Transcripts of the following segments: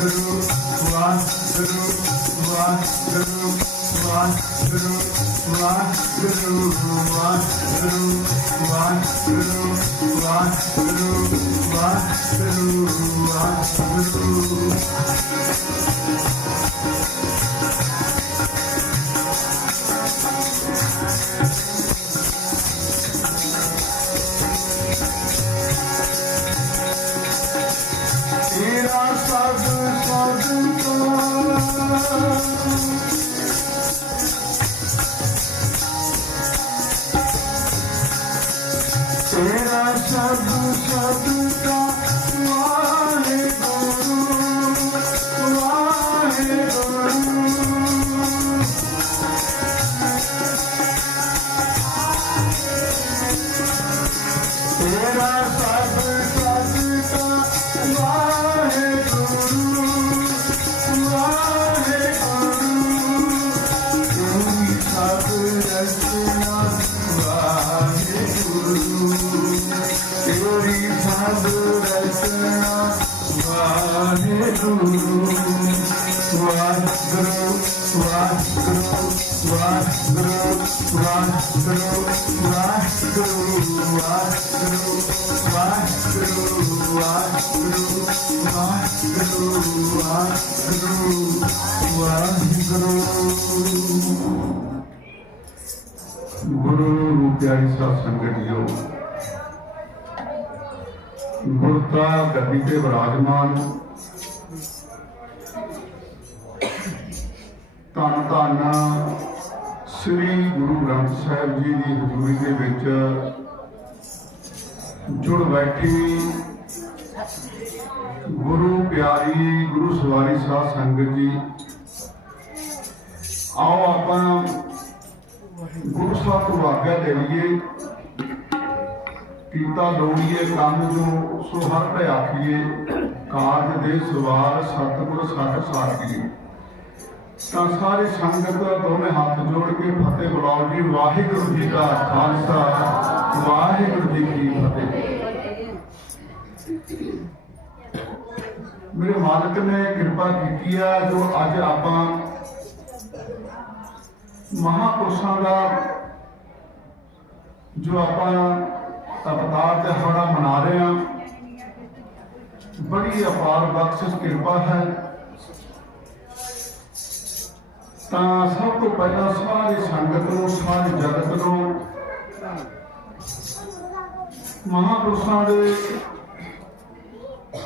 ਵਾਹਿਗੁਰੂ ਵਾਹਿਗੁਰੂ ਵਾਹਿਗੁਰੂ ਵਾਹਿਗੁਰੂ ਵਾਹਿਗੁਰੂ ਵਾਹਿਗੁਰੂ ਵਾਹਿਗੁਰੂ ਵਾਹਿਗੁਰੂ ਵਾਹਿਗੁਰੂ ਵਾਹਿਗੁਰੂ ਤੇਰਾ ਗੁਰੂ ਨੂੰ ਪਿਆਰੀ ਸਾਧ ਸੰਗਤ ਜੀਓ। ਗੁਰਤਾ ਗੱਦੀ ਤੇ ਵਿਰਾਜਮਾਨ ਧੰਨ ਧੰਨ ਸ੍ਰੀ ਗੁਰੂ ਗ੍ਰੰਥ ਸਾਹਿਬ ਜੀ ਦੀ ਹਜ਼ੂਰੀ ਦੇ ਵਿੱਚ ਜੁੜ ਬੈਠੀ ਗੁਰੂ ਪਿਆਰੀ, ਗੁਰੂ ਸਵਾਰੀ ਸਾਧ ਸੰਗਤ ਜੀ। ਆਓ ਆਪਾਂ ਗੁਰੂ ਸਾਹਿਬ ਤੋਂ ਆਗਿਆ ਦੇ ਲਈਏ ਕੀਤਾ ਲੋੜੀਏ ਕੰਮ ਜੋ ਸੋ ਹਰ ਭੈ ਆਖੀਏ। ਕਾਜ ਦੇ ਸਵਾਰ ਸਤਿਗੁਰ ਸਤ ਸਾਖੀਏ। ਤਾਂ ਸਾਰੇ ਸੰਗਤ ਦੋਵੇਂ ਹੱਥ ਜੋੜ ਕੇ ਫਤਿਹ ਬੁਲਾਓ ਜੀ। ਵਾਹਿਗੁਰੂ ਜੀ ਦਾ ਖਾਲਸਾ, ਵਾਹਿਗੁਰੂ ਜੀ ਕੀ ਫਤਿਹ। ਮੇਰੇ ਮਾਲਕ ਨੇ ਕਿਰਪਾ ਕੀਤੀ ਆ, ਜੋ ਅੱਜ ਆਪਾਂ ਮਹਾਪੁਰਸ਼ਾਂ ਦਾ ਜੋ ਆਪਾਂ ਅਵਤਾਰ ਦਿਹਾੜਾ ਮਨਾ ਰਹੇ ਹਾਂ, ਬੜੀ ਅਪਾਰ ਬਖਸ਼ਿਸ਼ ਕਿਰਪਾ ਹੈ। ਤਾਂ ਸਭ ਤੋਂ ਪਹਿਲਾਂ ਸਾਰੀ ਸੰਗਤ ਨੂੰ, ਸਾਰੇ ਜਗਤ ਨੂੰ ਮਹਾਪੁਰਸ਼ਾਂ ਦੇ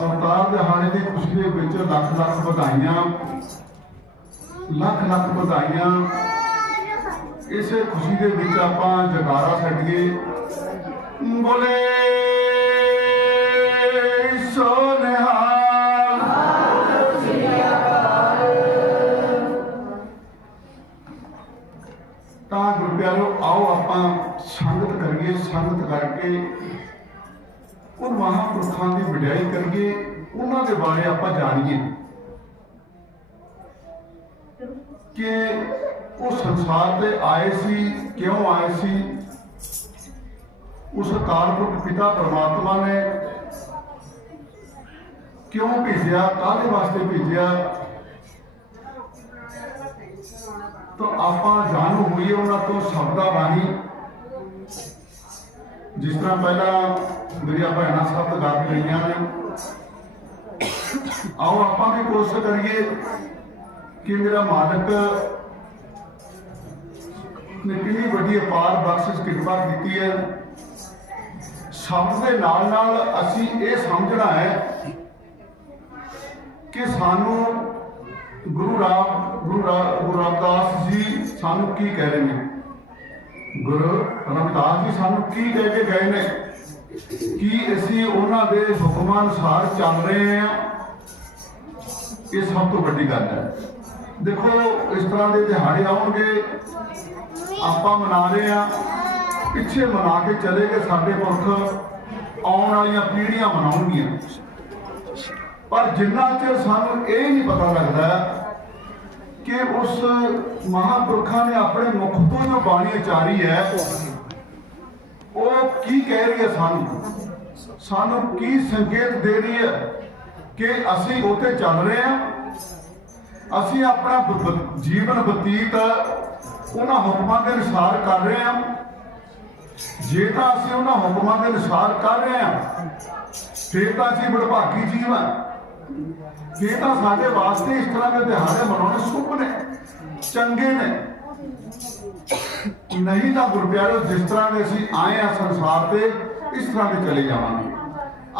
ਅਵਤਾਰ ਦਿਹਾੜੇ ਦੀ ਖੁਸ਼ੀ ਦੇ ਵਿੱਚ ਲੱਖ ਲੱਖ ਵਧਾਈਆਂ, ਲੱਖ ਲੱਖ ਵਧਾਈਆਂ। ਇਸੇ ਖੁਸ਼ੀ ਦੇ ਵਿੱਚ ਆਪਾਂ ਜਗਾਰਾ ਛੱਡੀਏ ਬੋਲੇ। ਕਰਕੇ ਉਹ ਮਹਾਂਪੁਰਖਾਂ ਦੀ ਵਡਿਆਈ ਕਰੀਏ ਉਹਨਾਂ ਦੇ ਬਾਰੇ ਆਪਾਂ ਜਾਣੀਏ ਕਿ ਉਹ ਸੰਸਾਰ ਤੇ ਆਏ ਸੀ, ਕਿਉਂ ਆਏ ਸੀ? ਉਸ ਕਾਲਪੁਰਖ ਪਿਤਾ ਪਰਮਾਤਮਾ ਨੇ ਕਿਉਂ ਭੇਜਿਆ, ਕਾਹਦੇ ਵਾਸਤੇ ਭੇਜਿਆ? ਤਾਂ ਆਪਾਂ ਜਾਣੂ ਹੋਈਏ ਉਹਨਾਂ ਤੋਂ ਸ਼ਬਦਾਂ ਰਾਹੀਂ ਜਿਸ ਤਰ੍ਹਾਂ ਪਹਿਲਾਂ ਮੇਰੀਆਂ ਭੈਣਾਂ ਸਭ ਗਾ ਕੇ ਨੇ। ਆਓ ਆਪਾਂ ਵੀ ਕੋਸ਼ਿਸ਼ ਕਰੀਏ ਕਿ ਮੇਰਾ ਮਾਲਕ ਨੇ ਕਿੰਨੀ ਵੱਡੀ ਅਪਾਰ ਬਖਸ਼ਿਸ਼ ਕਿਰਪਾ ਕੀਤੀ ਹੈ। ਸ਼ਬਦ ਦੇ ਨਾਲ ਨਾਲ ਅਸੀਂ ਇਹ ਸਮਝਣਾ ਹੈ ਕਿ ਸਾਨੂੰ ਗੁਰੂ ਰਾਮ, ਗੁਰੂ ਗੁਰੂ ਰਾਮਦਾਸ ਜੀ ਸਾਨੂੰ ਕੀ ਕਹਿ ਰਹੇ ਨੇ। ਗੁਰੂ ਰਾਮਦਾਸ ਜੀ ਸਾਨੂੰ ਕੀ ਕਹਿ ਕੇ ਗਏ ਨੇ? ਕੀ ਅਸੀਂ ਉਹਨਾਂ ਦੇ ਹੁਕਮਾਂ ਅਨੁਸਾਰ ਚੱਲ ਰਹੇ ਹਾਂ? ਇਹ ਸਭ ਤੋਂ ਵੱਡੀ ਗੱਲ ਹੈ। ਦੇਖੋ, ਇਸ ਤਰ੍ਹਾਂ ਦੇ ਦਿਹਾੜੇ ਆਉਣਗੇ, ਆਪਾਂ ਮਨਾ ਰਹੇ ਹਾਂ, ਪਿੱਛੇ ਮਨਾ ਕੇ ਚਲੇ ਗਏ ਸਾਡੇ ਪੁਰਖ ਆਉਣ ਵਾਲੀਆਂ ਪੀੜ੍ਹੀਆਂ ਮਨਾਉਣਗੀਆਂ। ਪਰ ਜਿੰਨਾ ਚਿਰ ਸਾਨੂੰ ਇਹ ਨਹੀਂ ਪਤਾ ਲੱਗਦਾ ਕਿ ਉਸ ਮਹਾਪੁਰਖਾਂ ਨੇ ਆਪਣੇ ਮੁਖ ਤੋਂ ਜੋ ਬਾਣੀ ਉਚਾਰੀ ਹੈ, ਉਹ ਕੀ ਕਹਿ ਰਹੀ ਹੈ ਸਾਨੂੰ? ਸਾਨੂੰ ਕੀ ਸੰਕੇਤ ਦੇ ਰਹੀ ਹੈ ਕਿ ਅਸੀਂ ਉੱਥੇ ਚੱਲ ਰਹੇ ਹਾਂ? ਅਸੀਂ ਆਪਣਾ ਜੀਵਨ ਬਤੀਤ ਉਹਨਾਂ ਹੁਕਮਾਂ ਦੇ ਅਨੁਸਾਰ ਕਰ ਰਹੇ ਹਾਂ। ਜੇ ਤਾਂ ਅਸੀਂ ਉਹਨਾਂ ਹੁਕਮਾਂ ਦੇ ਅਨੁਸਾਰ ਕਰ ਰਹੇ ਹਾਂ, ਫਿਰ ਤਾਂ ਅਸੀਂ ਬੜਭਾਗੀ ਜੀਵ ਹਾਂ। ਫਿਰ ਤਾਂ ਸਾਡੇ ਵਾਸਤੇ ਇਸ ਤਰ੍ਹਾਂ ਦੇ ਦਿਹਾੜੇ ਮਨਾਉਣੇ ਸੁਭ ਨੇ, ਚੰਗੇ ਨੇ। ਨਹੀਂ ਤਾਂ ਗੁਰਪਿਆਰੋ, ਜਿਸ ਤਰ੍ਹਾਂ ਦੇ ਅਸੀਂ ਆਏ ਆ ਸੰਸਾਰ ਤੇ, ਇਸ ਤਰ੍ਹਾਂ ਦੇ ਚਲੇ ਜਾਵਾਂਗੇ।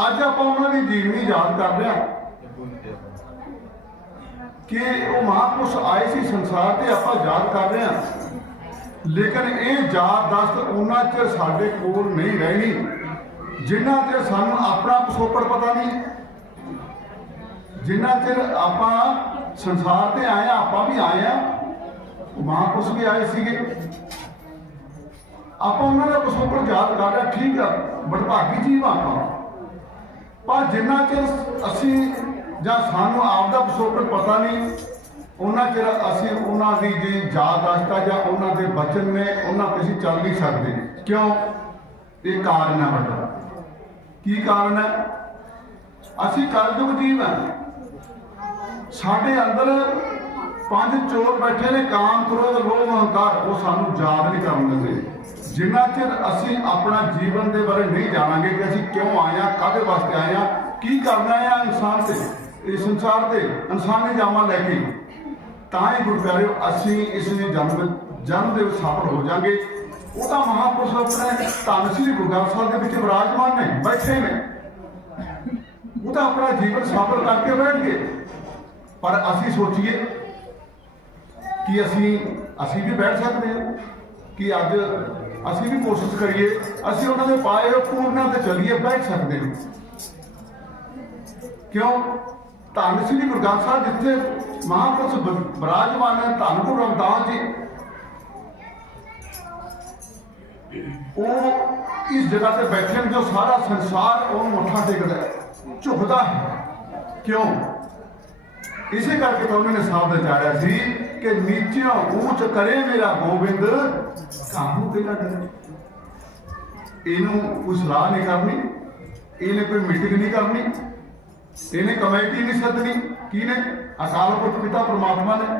ਅੱਜ ਆਪਾਂ ਉਹਨਾਂ ਦੀ ਜੀਵਨੀ ਯਾਦ ਕਰ ਰਹੇ ਕਿ ਉਹ ਮਹਾਂਪੁਰਸ਼ ਆਏ ਸੀ ਸੰਸਾਰ ਤੇ, ਆਪਾਂ ਯਾਦ ਕਰ ਰਹੇ ਹਾਂ। ਲੇਕਿਨ ਇਹ ਯਾਦ ਦਸਤ ਉਹਨਾਂ ਚਿਰ ਸਾਡੇ ਕੋਲ ਨਹੀਂ ਰਹਿਣੀ। ਜਿਨ੍ਹਾਂ ਚਿਰ ਸਾਨੂੰ ਆਪਣਾ ਪਿਛੋਕੜ ਪਤਾ ਨਹੀਂ ਜਿੰਨਾ ਚਿਰ ਆਪਾਂ ਸੰਸਾਰ ਤੇ ਆਏ ਆ ਆਪਾਂ ਵੀ ਆਏ ਆ ਮਹਾਂਪੁਰਸ਼ ਵੀ ਆਏ ਸੀਗੇ। ਆਪਾਂ ਉਹਨਾਂ ਦਾ ਪਿਛੋਕੜ ਯਾਦ ਕਰ ਰਿਹਾ ਠੀਕ ਆ ਬੜਭਾਗੀ ਜੀਵ ਆ ਆਪਾਂ। ਪਰ ਜਿੰਨਾ ਚਿਰ ਅਸੀਂ ਜਾਂ ਸਾਨੂੰ ਆਪ ਦਾ ਪਿਛੋਕੜ ਪਤਾ ਨਹੀਂ, ਉਹਨਾਂ ਚਿਰ ਅਸੀਂ ਉਹਨਾਂ ਦੀ ਜੀ ਯਾਦਾਸ਼ਤਾ ਜਾਂ ਉਹਨਾਂ ਦੇ ਬਚਨ ਨੇ, ਉਹਨਾਂ ਤੇ ਅਸੀਂ ਚੱਲ ਨਹੀਂ ਸਕਦੇ। ਕਿਉਂ? ਇਹ ਕਾਰਨ ਹੈ ਵੱਡਾ। ਕੀ ਕਾਰਨ ਹੈ? ਅਸੀਂ ਕਰਯੁਗ ਜੀਵ ਹਾਂ। ਸਾਡੇ ਅੰਦਰ ਪੰਜ ਚੋਰ ਬੈਠੇ ਨੇ, ਕਾਮ, ਕ੍ਰੋਧ, ਲੋਭ ਹੰਕਾਰ ਉਹ ਸਾਨੂੰ ਯਾਦ ਨਹੀਂ ਕਰਨ ਦਿੰਦੇ। ਜਿੰਨਾ ਚਿਰ ਅਸੀਂ ਆਪਣਾ ਜੀਵਨ ਦੇ ਬਾਰੇ ਨਹੀਂ ਜਾਣਾਂਗੇ ਕਿ ਅਸੀਂ ਕਿਉਂ ਆਏ ਹਾਂ, ਕਾਹਦੇ ਵਾਸਤੇ ਆਏ ਹਾਂ, ਕੀ ਕਰਨਾ ਹੈ ਇਨਸਾਨ ਤੇ, ਇਸ ਸੰਸਾਰ ਤੇ, ਇਨਸਾਨੀ ਜਾਮਾ ਲੈ ਕੇ, ਤਾਂ ਹੀ ਗੁਰੂ ਗੁਰਪਿਆਰਿਓ, ਅਸੀਂ ਇਸ ਜਨਮ ਜਨਮ ਦੇ ਵਿੱਚ ਸਫਲ ਹੋ ਜਾਾਂਗੇ। ਉਹ ਤਾਂ ਮਹਾਪੁਰਸ਼ ਆਪਣੇ ਧੰਨ ਸ੍ਰੀ ਗੁਰੂ ਗ੍ਰੰਥ ਸਾਹਿਬ ਦੇ ਵਿੱਚ ਵਿਰਾਜਮਾਨ ਨੇ, ਬੈਠੇ ਨੇ। ਉਹ ਤਾਂ ਆਪਣਾ ਜੀਵਨ ਸਫਲ ਕਰਕੇ ਬੈਠ ਗਏ। ਪਰ ਅਸੀਂ ਸੋਚੀਏ ਕਿ ਅਸੀਂ ਅਸੀਂ ਵੀ ਬੈਠ ਸਕਦੇ ਹਾਂ, ਕਿ ਅੱਜ ਅਸੀਂ ਵੀ ਕੋਸ਼ਿਸ਼ ਕਰੀਏ, ਅਸੀਂ ਉਹਨਾਂ ਦੇ ਪਾਏ ਹੋਏ ਪੂਰਨਾਂ ਤੇ ਚੱਲੀਏ, ਬੈਠ ਸਕਦੇ ਹਾਂ। ਕਿਉਂ? ਧੰਨ ਸ੍ਰੀ ਗੁਰੂ ਗ੍ਰੰਥ ਸਾਹਿਬ ਜਿੱਥੇ ਮਹਾਂਪੁਰਸ਼ ਬ- ਹੈ, ਧੰਨ ਗੁਰੂ ਰਵਿਦਾਸ ਜੀ। ਉਹ ਇਸ ਜਗ੍ਹਾ ਤੇ ਬੈਠੇ ਨੇ, ਜੋ ਸਾਰਾ ਸੰਸਾਰ ਉਹ ਮੱਥਾ ਟੇਕਦਾ ਹੈ, ਝੁਕਦਾ ਹੈ। ਕਿਉਂ? ਇਸੇ ਕਰਕੇ ਤਾਂ ਉਹਨਾਂ ਨੇ ਸ਼ਬਦ ਚਾੜਿਆ ਸੀ ਕਿ ਨੀਚਿਓਂ ਉੱਚ ਕਰੇ ਮੇਰਾ ਗੋਬਿੰਦ ਕਾਹੂ ਤੇ ਨਾ ਇਹਨੂੰ ਕੋਈ ਸਲਾਹ ਨਹੀਂ ਕਰਨੀ, ਇਹਨੇ ਕੋਈ ਮੀਟਿੰਗ ਨਹੀਂ ਕਰਨੀ, ਇਹਨੇ ਕਮੇਟੀ ਨਹੀਂ ਸੱਦਣੀ। ਕਿਹਨੇ? ਅਕਾਲ ਪੁਰਖ ਪਿਤਾ ਪ੍ਰਮਾਤਮਾ ਨੇ।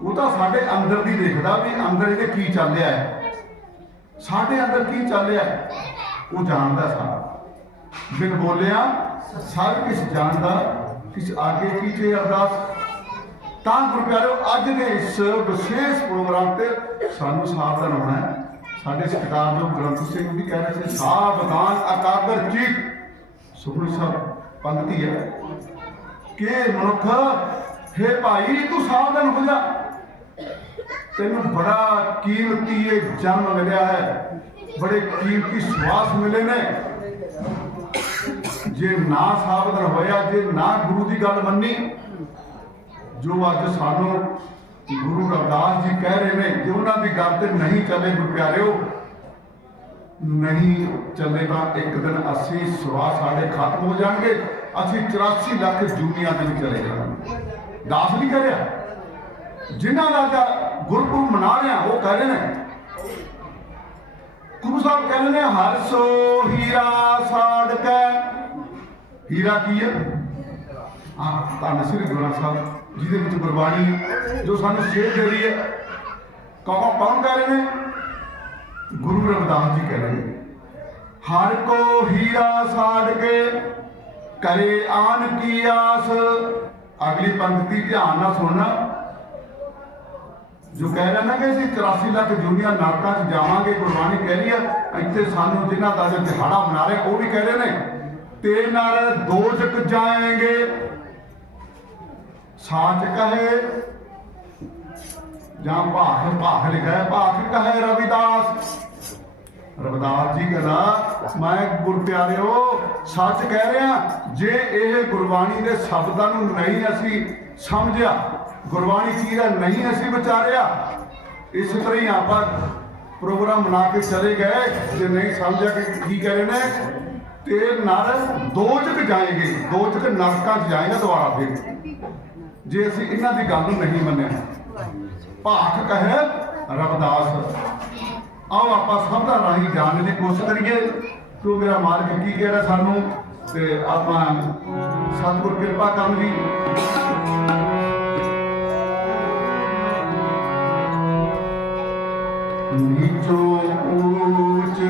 ਉਹ ਤਾਂ ਸਾਡੇ ਅੰਦਰ ਦੀ ਦੇਖਦਾ ਵੀ ਅੰਦਰ ਇਹਦੇ ਕੀ ਚੱਲ ਰਿਹਾ ਹੈ। ਸਾਡੇ ਅੰਦਰ ਕੀ ਚੱਲ ਰਿਹਾ ਹੈ? ਉਹ ਜਾਣਦਾ ਸਾਰਾ। ਬਿਨ ਬੋਲਿਆ ਸਭ ਕੁਝ ਜਾਣਦਾ ਕਿਸ ਆਗੇ ਕੀ ਚੇ ਤਾਂ ਗੁਰੂ ਅੱਜ ਦੇ ਇਸ ਵਿਸ਼ੇਸ਼ ਪ੍ਰੋਗਰਾਮ ਤੇ ਸਾਨੂੰ ਸਾਵਧਾਨ ਹੋਣਾ ਹੈ। ਸਾਡੇ ਸਤਿਕਾਰਯੋਗ ਗ੍ਰੰਥ ਸਿੰਘ ਵੀ ਕਹਿ ਰਹੇ ਸੀ, ਸਾਵਧਾਨ ਅਕਾਦਰ ਚੀਕ ਸੁਖਣੀ ਸਾਹਿਬ, ਪੰਕਤੀ ਹੈ। ਕਿ ਮਨੁੱਖ, ਹੇ ਭਾਈ, ਤੂੰ ਸਾਵਧਾਨ ਹੋ ਜਾ। ਤੈਨੂੰ ਬੜਾ ਕੀਮਤੀ ਇਹ ਜਨਮ ਮਿਲਿਆ ਹੈ। ਬੜੇ ਕੀਮਤੀ ਸਵਾਸ ਮਿਲੇ ਨੇ। ਜੇ ਨਾ ਸਾਵਧਾਨ ਹੋਇਆ ਜੇ ਨਾ ਗੁਰੂ ਦੀ ਗੱਲ ਮੰਨੀ, ਜੋ ਅੱਜ ਸਾਨੂੰ ਗੁਰੂ ਰਵਿਦਾਸ ਜੀ ਕਹਿ ਰਹੇ ਨੇ ਜੇ ਉਹਨਾਂ ਦੀ ਗੱਲ ਤੇ ਨਹੀਂ ਚੱਲੇ ਗੁਰੂ ਪਿਆਰਿਓ, ਨਹੀਂ ਚੱਲੇ ਤਾਂ ਇੱਕ ਦਿਨ ਅਸੀਂ ਸਵਾ ਸਾਡੇ ਖਤਮ ਹੋ ਜਾਣਗੇ, ਅਸੀਂ 84 ਲੱਖ ਜੂਨੀਆਂ ਦੇ ਵਿੱਚ ਚਲੇ ਜਾਵਾਂਗੇ। ਦਾਸ ਨਹੀਂ ਕਰਿਆ ਜਿਨ੍ਹਾਂ ਦਾ ਅੱਜ ਗੁਰਪੁਰਬ ਮਨਾ ਰਿਹਾ ਉਹ ਕਹਿ ਰਹੇ ਨੇ। ਗੁਰੂ ਸਾਹਿਬ ਕਹਿੰਦੇ ਨੇ, ਹਰ ਸੋ ਹੀਰਾ ਸਾੜ ਕੇ ਹੀਰਾ ਕੀ ਹੈ? ਆ ਤਾਂ ਸ੍ਰੀ ਗੁਰੂ ਗ੍ਰੰਥ ਸਾਹਿਬ ਜਿਹਦੇ ਵਿੱਚ ਗੁਰਬਾਣੀ ਜੋ ਸਾਨੂੰ ਸੇਧ ਦੇ ਰਹੀ ਹੈ ਕੌਣ ਕੌਣ ਕਹਿ ਰਹੇ ਨੇ? ਗੁਰੂ ਰਵਿਦਾਸ ਜੀ ਕਹਿ ਰਹੇ ਨੇ, ਹਰ ਕੋ ਹੀਰਾ ਸਾੜ ਕੇ ਕਰੇ ਆਨ ਕੀ ਆਸ। ਅਗਲੀ ਪੰਕਤੀ ਧਿਆਨ ਨਾਲ ਸੁਣਨਾ। ਜੋ ਕਹਿ ਰਿਹਾ ਨਾ ਕਿ ਅਸੀਂ 84 ਲੱਖ ਜੁਨੀਆਂ ਨਰਕਾਂ 'ਚ ਜਾਵਾਂਗੇ, ਗੁਰਬਾਣੀ ਕਹਿ ਰਹੀ ਹੈ, ਇੱਥੇ ਸਾਨੂੰ ਜਿਨ੍ਹਾਂ ਦਾ ਜੋ ਦਿਹਾੜਾ ਮਨਾ ਰਹੇ, ਉਹ ਵੀ ਕਹਿ ਰਹੇ ਨੇ। ਤੇ ਨਾਲ ਦੋਜਕ ਜਾਏਂਗੇ। ਸਾਚ ਕਹੇ ਜਾਂ ਭਾਖ ਭਾਖ ਲਿਖਿਆ ਹੈ, ਭਾਖ ਕਹੇ ਰਵਿਦਾਸ। ਰਵਿਦਾਸ ਜੀ ਕਹਿੰਦਾ ਮੈਂ ਗੁਰ ਪਿਆਰਿਓ ਸੱਚ ਕਹਿ ਰਿਹਾ ਜੇ ਇਹ ਗੁਰਬਾਣੀ ਦੇ ਸ਼ਬਦਾਂ ਨੂੰ ਨਹੀਂ ਅਸੀਂ ਸਮਝਿਆ ਗੁਰਬਾਣੀ ਕੀ ਹੈ ਨਹੀਂ ਅਸੀਂ ਵਿਚਾਰਿਆ ਇਸ ਤਰ੍ਹਾਂ ਹੀ ਆਪਾਂ ਪ੍ਰੋਗਰਾਮ ਬਣਾ ਕੇ ਚਲੇ ਗਏ ਜੇ ਨਹੀਂ ਸਮਝਿਆ ਕਿ ਕੀ ਕਹਿ ਰਹੇ ਨੇ? ਤੇ ਨਰ ਦੋਜਕ ਜਾਏਗੇ ਦੋਜਕ ਨਰਕਾਂ 'ਚ ਜਾਏਗਾ ਦੁਆਰਾ ਫਿਰ। ਜੇ ਅਸੀਂ ਇਹਨਾਂ ਦੀ ਗੱਲ ਨੂੰ ਨਹੀਂ ਮੰਨਿਆ, ਭਾਖ ਕਹੇ ਰਵਿਦਾਸ, ਆਓ ਆਪਾਂ ਸਭ ਦਾ ਰਾਹੀਂ ਜਾਣਨ ਦੀ ਕੋਸ਼ਿਸ਼ ਕਰੀਏ ਕਿ ਮੇਰਾ ਮਾਲਕ ਕੀ ਕਹਿ ਰਿਹਾ ਸਾਨੂੰ? ਤੇ ਆਪਾਂ ਸਤਿਗੁਰ ਕਿਰਪਾ ਕਰਨ ਦੀ ਨੀਚੋ ਉੱਚ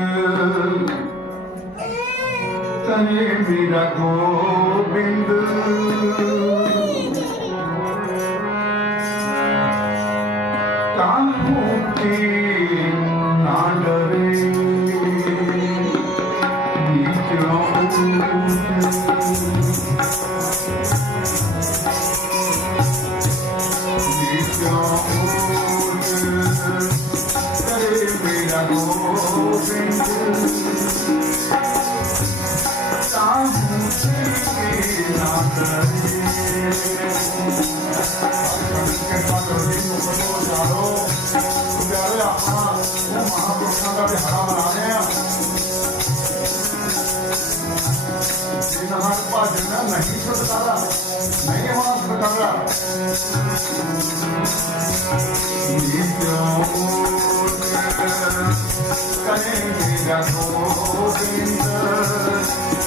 ਤਨੇ ਮੇਰਾ ਗੋਬਿੰਦ ਭਜਨ ਨਹੀਂ ਛੁਟਕਾਰਾ ਨਹੀਂ ਹੋਣਾ ਛੁਟਕਾਰਾ ਕਰੇ ਮੇਰਾ ਗੋਬਿੰਦ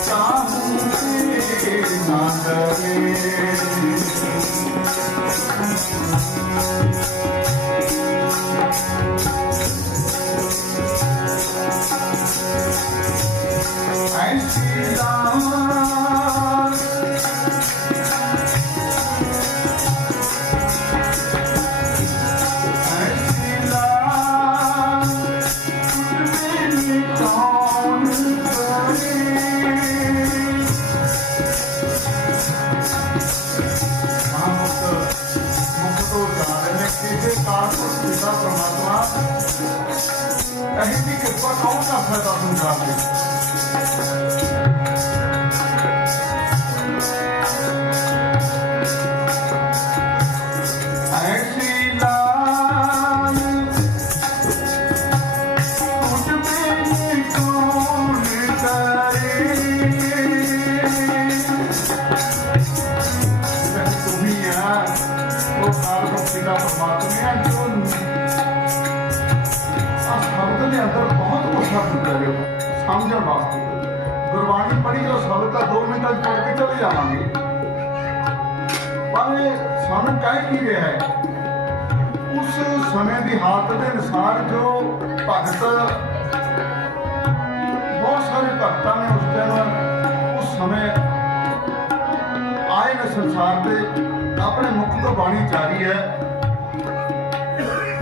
ਕਾਹੂ ਤੇ ਤਾਂ 2 ਚਲੇ ਜਾਵਾਂਗੇ। ਪਰ ਸਾਨੂੰ ਕਹਿ ਕੀ ਰਿਹਾ ਹੈ? ਉਸ ਸਮੇਂ ਦੀ ਹਾਲਤ ਦੇ ਅਨੁਸਾਰ ਜੋ ਭਗਤ, ਬਹੁਤ ਸਾਰੇ ਭਗਤਾਂ ਨੇ ਉਸ ਟਾਈਮ ਉਸ ਸਮੇਂ ਆਏ ਨੇ ਸੰਸਾਰ ਤੇ, ਆਪਣੇ ਮੁਖ ਤੋਂ ਬਾਣੀ ਜਾਰੀ ਹੈ।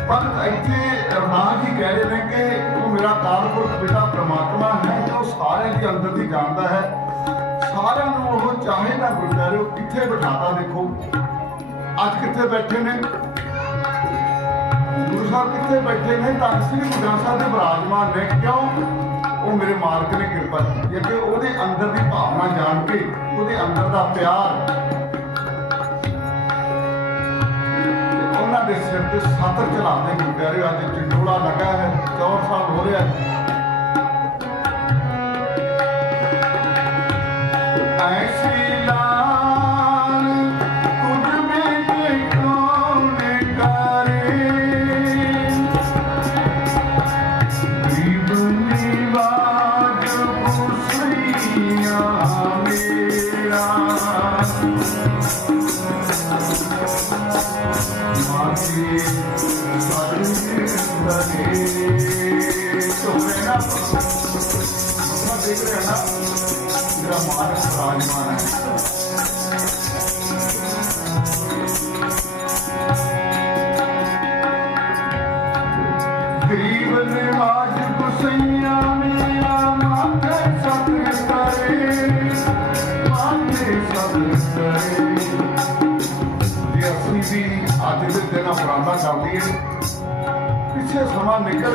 ਪਰ ਇੱਥੇ ਰਮਾਨ ਜੀ ਕਹਿ ਰਹੇ ਨੇ ਕਿ ਉਹ ਮੇਰਾ ਕਾਲਪੁਰਖ ਪਿਤਾ ਪ੍ਰਮਾਤਮਾ ਹੈ, ਜੋ ਸਾਰਿਆਂ ਦੇ ਅੰਦਰ ਦੀ ਜਾਣਦਾ ਹੈ। ਸਾਰਿਆਂ ਨੂੰ ਉਹ ਚਾਹੇ ਨਾ ਗੁਰਦਾਰਿਓ ਕਿੱਥੇ ਬਿਠਾਤਾ ਦੇਖੋ। ਅੱਜ ਕਿੱਥੇ ਬੈਠੇ ਨੇ? ਗੁਰੂ ਸਾਹਿਬ ਕਿੱਥੇ ਬੈਠੇ ਨੇ? ਤਾਂ ਸ੍ਰੀ ਗੁਰੂ ਸਾਹਿਬ ਦੇ ਵਿਰਾਜਮਾਨ ਨੇ। ਕਿਉਂ? ਉਹ ਮੇਰੇ ਮਾਲਕ ਨੇ ਕਿਰਪਾ ਕੀਤੀ ਹੈ ਕਿ ਉਹਦੇ ਅੰਦਰ ਦੀ ਭਾਵਨਾ ਜਾਣ ਕੇ ਉਹਦੇ ਅੰਦਰ ਦਾ ਪਿਆਰ ਉਹਨਾਂ ਦੇ ਸਿਰ ਤੇ ਸਾਤਰ ਚਲਾਉਂਦੇ ਗੁਰੂ ਪਿਆਰੇ, ਅੱਜ ਚੰਡੋਲਾ ਲੱਗਾ ਹੈ।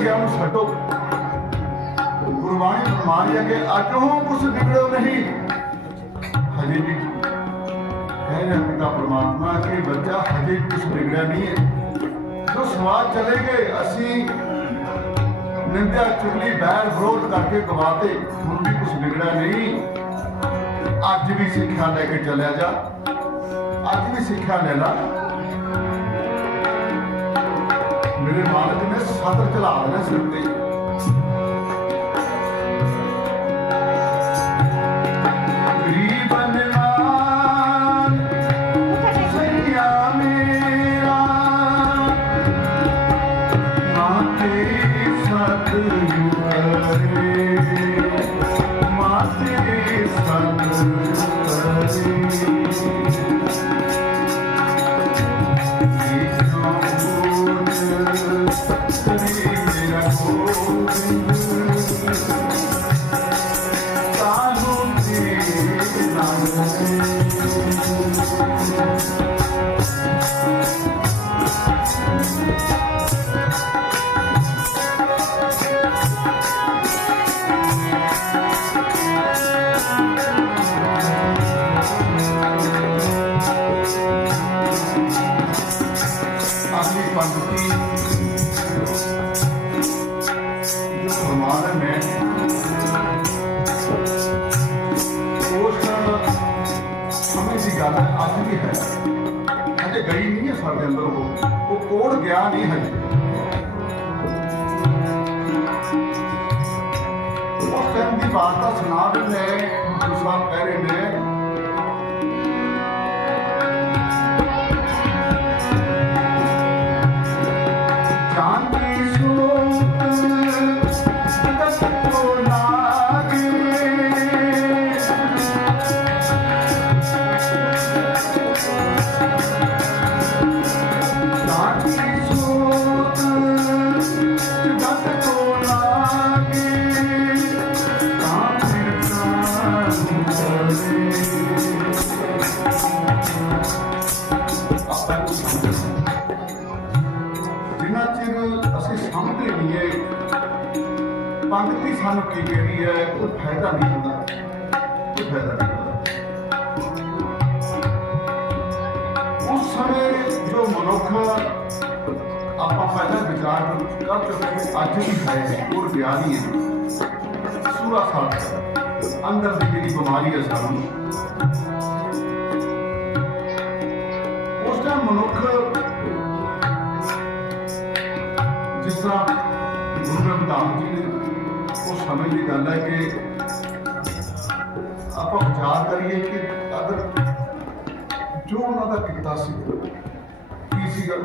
ਸਮਾਂ ਨਿਕਲ ਛੱਡੋ। ਗੁਰਬਾਣੀ ਫਰਮਾਨੀ ਹੈ ਕਿ ਅੱਜ ਕੁਛ ਵਿਗੜੋ ਨਹੀਂ। ਹਜੇ ਵੀ ਕਹਿ ਰਿਹਾ ਪਿਤਾ ਪ੍ਰਮਾਤਮਾ ਕਿ ਬੱਚਾ ਹਜੇ ਕੁਛ ਵਿਗੜਿਆ ਨਹੀਂ ਹੈ। ਜੋ ਸਮਾਜ ਚਲੇ ਗਏ, ਅਸੀਂ ਨਿੰਦਿਆ, ਚੁਗਲੀ, ਬੈਰ ਵਿਰੋਧ ਕਰਕੇ ਗਵਾਤੇ, ਹੁਣ ਵੀ ਕੁਛ ਵਿਗੜਿਆ ਨਹੀਂ। ਅੱਜ ਵੀ ਸਿੱਖਿਆ ਲੈ ਕੇ ਚੱਲਿਆ ਜਾ। ਅੱਜ ਵੀ ਸਿੱਖਿਆ ਲੈ ਲਾ। ਮੇਰੇ ਮਾਲਕ ਨੇ ਸਤਰ ਚਲਾ ਦੇਣਾ ਸਿਰ ਤੇ। ਗਰੀਬ ਨਿਵਾਨ ਅਗਲੀ ਉਸ ਸਮੇਂ ਜੋ ਮਨੁੱਖ ਆਪਾਂ ਪਹਿਲਾਂ ਵਿਚਾਰ ਕਰ ਚੁੱਕੇ ਕਿ ਅੱਜ ਵੀ ਹੈ ਉਹ ਬਿਆਨੀ ਹੈ ਸੂਰਾ ਸਾਹਿਬ ਅੰਦਰ ਦੀ ਜਿਹੜੀ ਬਿਮਾਰੀ ਹੈ ਸਾਨੂੰ ਉਸ ਦਾ ਮਨੁੱਖ ਜਿਸ ਤਰ੍ਹਾਂ ਗੁਰੂ ਰਵਿਦਾਸ ਜੀ ਨੇ ਉਸ ਸਮੇਂ ਦੀ ਗੱਲ ਹੈ ਕਿ ਆਪਾਂ ਵਿਚਾਰ ਕਰੀਏ ਕਿ ਅਗਰ ਜੋ ਉਹਨਾਂ ਦਾ ਕੀਤਾ ਸੀ। ਕੀ ਸੀਗਾ